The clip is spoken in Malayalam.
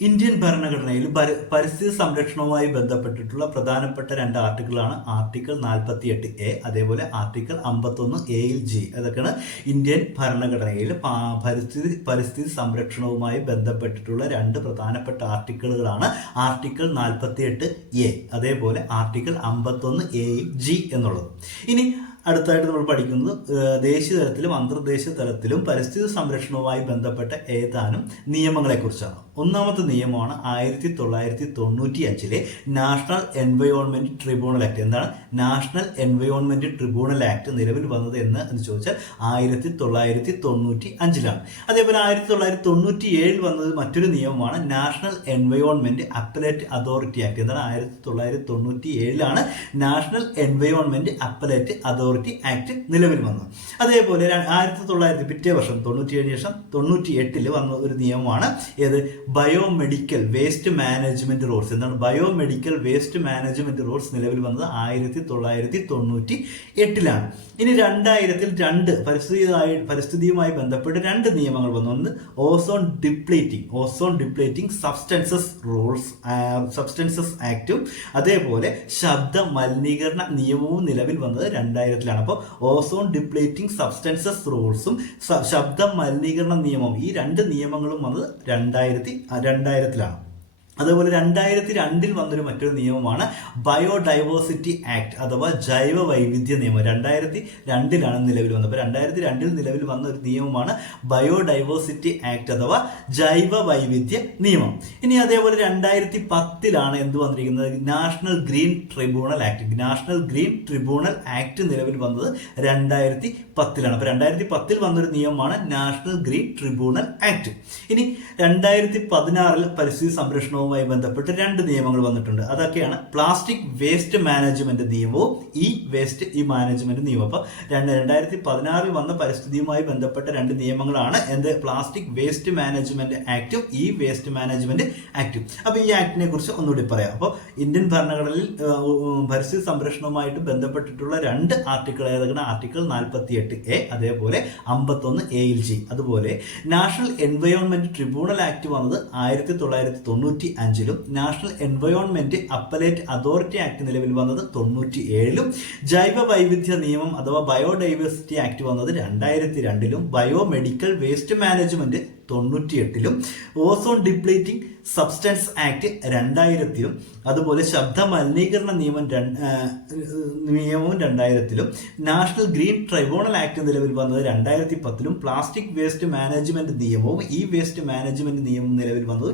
ഇന്ത്യൻ ഭരണഘടനയിൽ പരി- പരിസ്ഥിതി സംരക്ഷണവുമായി ബന്ധപ്പെട്ടിട്ടുള്ള പ്രധാനപ്പെട്ട രണ്ട് ആർട്ടിക്കിളാണ്. ആർട്ടിക്കിൾ നാൽപ്പത്തി എട്ട് എ അതേപോലെ ആർട്ടിക്കിൾ അമ്പത്തൊന്ന് എയിൽ ജി. അതൊക്കെയാണ് ഇന്ത്യൻ ഭരണഘടനയിൽ പരിസ്ഥിതി പരിസ്ഥിതി സംരക്ഷണവുമായി ബന്ധപ്പെട്ടിട്ടുള്ള രണ്ട് പ്രധാനപ്പെട്ട ആർട്ടിക്കിളുകളാണ് ആർട്ടിക്കിൾ നാൽപ്പത്തി എട്ട് എ അതേപോലെ ആർട്ടിക്കിൾ അമ്പത്തൊന്ന് എയിൽ ജി എന്നുള്ളത്. ഇനി അടുത്തായിട്ട് നമ്മൾ പഠിക്കുന്നത് ദേശീയ തലത്തിലും അന്തർദേശീയ തലത്തിലും പരിസ്ഥിതി സംരക്ഷണവുമായി ബന്ധപ്പെട്ട ഏതാനും നിയമങ്ങളെക്കുറിച്ചാണ്. ഒന്നാമത്തെ നിയമമാണ് ആയിരത്തി തൊള്ളായിരത്തി തൊണ്ണൂറ്റി അഞ്ചിലെ നാഷണൽ എൻവയോൺമെന്റ് ട്രിബ്യൂണൽ ആക്ട്. എന്താണ്? നാഷണൽ എൻവയോൺമെന്റ് ട്രിബ്യൂണൽ ആക്ട് നിലവിൽ വന്നത് എന്ന് എന്ന് ചോദിച്ചാൽ ആയിരത്തി തൊള്ളായിരത്തി തൊണ്ണൂറ്റി അഞ്ചിലാണ് അതേപോലെ ആയിരത്തി തൊള്ളായിരത്തി തൊണ്ണൂറ്റി ഏഴിൽ വന്നത് മറ്റൊരു നിയമമാണ് national environment appellate authority act. എന്താണ്? ആയിരത്തി തൊള്ളായിരത്തി തൊണ്ണൂറ്റി ഏഴിലാണ് national environment appellate authority act നിലവിൽ വന്നു. അതേപോലെ ആയിരത്തി തൊള്ളായിരത്തി പിറ്റേ വർഷം തൊണ്ണൂറ്റിയേഴിന് ശേഷം തൊണ്ണൂറ്റി എട്ടിൽ വന്ന ഒരു നിയമമാണ് ഏത്? ബയോമെഡിക്കൽ വേസ്റ്റ് മാനേജ്മെന്റ് റൂൾസ് എന്താണ് ബയോമെഡിക്കൽ വേസ്റ്റ് മാനേജ്മെന്റ് റൂൾസ് നിലവിൽ വന്നത് ആയിരത്തി തൊള്ളായിരത്തി തൊണ്ണൂറ്റി എട്ടിലാണ് ഇനി രണ്ടായിരത്തിൽ രണ്ട് പരിസ്ഥിതിയുമായി പരിസ്ഥിതിയുമായി ബന്ധപ്പെട്ട് രണ്ട് നിയമങ്ങൾ വന്നു. ഒന്ന് ozone depleting ozone depleting substances rules substances ആക്റ്റും അതേപോലെ ശബ്ദ മലിനീകരണ നിയമവും നിലവിൽ വന്നത് രണ്ടായിരത്തിലാണ് അപ്പോൾ ഓസോൺ ഡിപ്ലേറ്റിംഗ് സബ്സ്റ്റൻസസ് റൂൾസും ശബ്ദ മലിനീകരണ നിയമവും ഈ രണ്ട് നിയമങ്ങളും വന്നത് രണ്ടായിരത്തി രണ്ടായിരത്തിലാണ്. അതേപോലെ രണ്ടായിരത്തി രണ്ടിൽ വന്നൊരു മറ്റൊരു നിയമമാണ് ബയോഡൈവേഴ്സിറ്റി ആക്ട് അഥവാ ജൈവ വൈവിധ്യ നിയമം. രണ്ടായിരത്തി രണ്ടിലാണ് നിലവിൽ വന്നത്. അപ്പോൾ രണ്ടായിരത്തി രണ്ടിൽ നിലവിൽ വന്ന ഒരു നിയമമാണ് ബയോഡൈവേഴ്സിറ്റി ആക്ട് അഥവാ ജൈവ വൈവിധ്യ നിയമം. ഇനി അതേപോലെ രണ്ടായിരത്തി പത്തിലാണ് എന്ത് വന്നിരിക്കുന്നത്? National green tribunal act. National green tribunal act നിലവിൽ വന്നത് രണ്ടായിരത്തി പത്തിലാണ് അപ്പോൾ രണ്ടായിരത്തി പത്തിൽ വന്നൊരു നിയമമാണ് നാഷണൽ ഗ്രീൻ ട്രിബ്യൂണൽ ആക്ട്. ഇനി രണ്ടായിരത്തി പതിനാറിൽ പരിസ്ഥിതി സംരക്ഷണവുമായി ബന്ധപ്പെട്ട് രണ്ട് നിയമങ്ങൾ വന്നിട്ടുണ്ട്. അതൊക്കെയാണ് പ്ലാസ്റ്റിക് വേസ്റ്റ് മാനേജ്മെന്റ് നിയമവും ഇ വേസ്റ്റ് ഈ മാനേജ്മെന്റ് നിയമം. അപ്പോൾ രണ്ട് രണ്ടായിരത്തി പതിനാറിൽ വന്ന പരിസ്ഥിതിയുമായി ബന്ധപ്പെട്ട രണ്ട് നിയമങ്ങളാണ് എന്ത്? പ്ലാസ്റ്റിക് വേസ്റ്റ് മാനേജ്മെന്റ് ആക്റ്റും ഈ വേസ്റ്റ് മാനേജ്മെന്റ് ആക്റ്റും അപ്പോൾ ഈ ആക്ടിനെ കുറിച്ച് ഒന്നുകൂടി പറയാം. അപ്പോൾ ഇന്ത്യൻ ഭരണഘടനയിൽ പരിസ്ഥിതി സംരക്ഷണവുമായിട്ട് ബന്ധപ്പെട്ടിട്ടുള്ള രണ്ട് ആർട്ടിക്കിൾ ഏതൊക്കെയാണ്? ആർട്ടിക്കിൾ നാൽപ്പത്തി എട്ട് എ അതേപോലെ അമ്പത്തൊന്ന് എയിൽ ജി. അതുപോലെ നാഷണൽ എൻവയോൺമെന്റ് ട്രിബ്യൂണൽ ആക്ട് വന്നത് ആയിരത്തി തൊള്ളായിരത്തി തൊണ്ണൂറ്റി അഞ്ചിലും national environment appellate authority act നിലവിൽ വന്നത് തൊണ്ണൂറ്റി ഏഴിലും ജൈവ വൈവിധ്യ നിയമം അഥവാ ബയോഡൈവേഴ്സിറ്റി ആക്ട് വന്നത് രണ്ടായിരത്തി രണ്ടിലും ബയോമെഡിക്കൽ വേസ്റ്റ് മാനേജ്മെന്റ് തൊണ്ണൂറ്റിയെട്ടിലും. ഓസോൺ ഡിപ്ലീറ്റിംഗ് സബ്സ്റ്റൻസ് ആക്ട് രണ്ടായിരത്തിലും. അതുപോലെ ശബ്ദ മലിനീകരണ നിയമം നിയമവും രണ്ടായിരത്തിലും. നാഷണൽ ഗ്രീൻ ട്രൈബ്യൂണൽ ആക്ട് നിലവിൽ വന്നത് രണ്ടായിരത്തി പത്തിലും പ്ലാസ്റ്റിക് വേസ്റ്റ് മാനേജ്മെന്റ് നിയമവും ഈ വേസ്റ്റ് മാനേജ്മെന്റ് നിയമവും നിലവിൽ വന്നത്